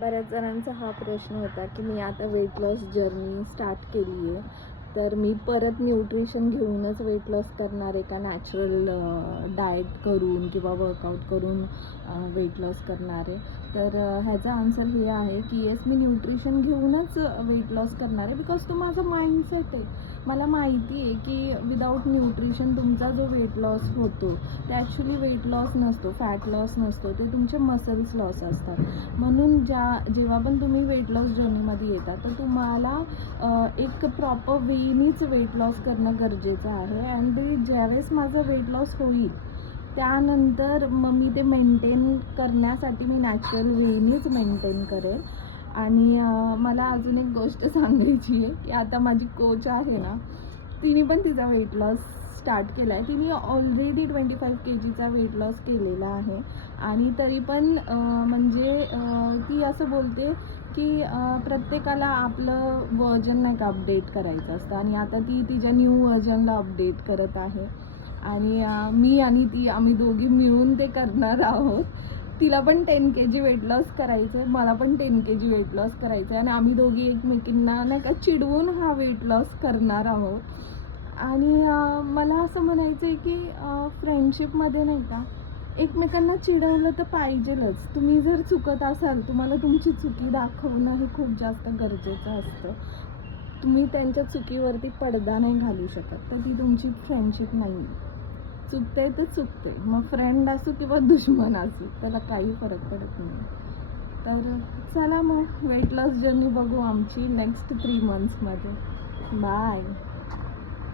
बऱ्याच जणांचा हा प्रश्न होता की मी आता वेट लॉस जर्नी स्टार्ट केली आहे, तर मी परत न्यूट्रिशन घेऊनच वेट लॉस करणार आहे का नॅचरल डाएट करून किंवा वर्कआउट करून वेट लॉस करणार आहे. तर ह्याचा आन्सर हे आहे की येस, मी न्यूट्रिशन घेऊनच वेट लॉस करणार आहे, बिकॉज तो माझा माइंडसेट आहे. मला माहिती आहे की विदाऊट न्यूट्रिशन तुमचा जो वेट लॉस होतो ते ॲक्च्युली वेट लॉस नसतो, फॅट लॉस नसतो, ते तुमचे मसल्स लॉस असतात. म्हणून जेव्हा पण तुम्ही वेट लॉस जर्नीमध्ये येता तर तुम्हाला एक प्रॉपर वेनीच वेट लॉस करणं गरजेचं आहे. अँड ज्यावेळेस माझं वेट लॉस होईल त्यानंतर मग मी ते मेंटेन करण्यासाठी मी नॅचरल वेनीच मेंटेन करेल. आणि मला अजून एक गोष्ट सांगायची आहे की आता माझी कोच आहे ना, तिने पण तिचा वेट लॉस स्टार्ट केला आहे. तिने ऑलरेडी 25 KGचा वेट लॉस केलेला आहे. आणि तरी पण म्हणजे ती असं बोलते की प्रत्येकाला आपलं वर्जन नाही का अपडेट करायचं असतं, आणि आता ती तिच्या न्यू वर्जनला अपडेट करत आहे. आणि मी आणि ती आम्ही दोघी मिळून ते करणार आहोत. तिला पण 10 KG वेट लॉस करायचं आहे, मला पण 10 KG वेट लॉस करायचं आहे, आणि आम्ही दोघी एकमेकींना नाही का चिडवून हा वेट लॉस करणार आहोत. आणि मला असं म्हणायचं आहे की फ्रेंडशिपमध्ये नाही का एकमेकांना चिडवलं तर पाहिजेलच. तुम्ही जर चुकत असाल, तुम्हाला तुमची चुकी दाखवणं हे खूप जास्त गरजेचं असतं. तुम्ही त्यांच्या चुकीवरती पडदा नाही घालू शकत, तर ती तुमची फ्रेंडशिप नाही. चुकते तर चुकते, मग फ्रेंड असो किंवा दुश्मन असो, त्याला काही फरक पडत नाही. तर चला मग वेट लॉस जर्नी बघू आमची नेक्स्ट 3 मंथ्समध्ये. बाय.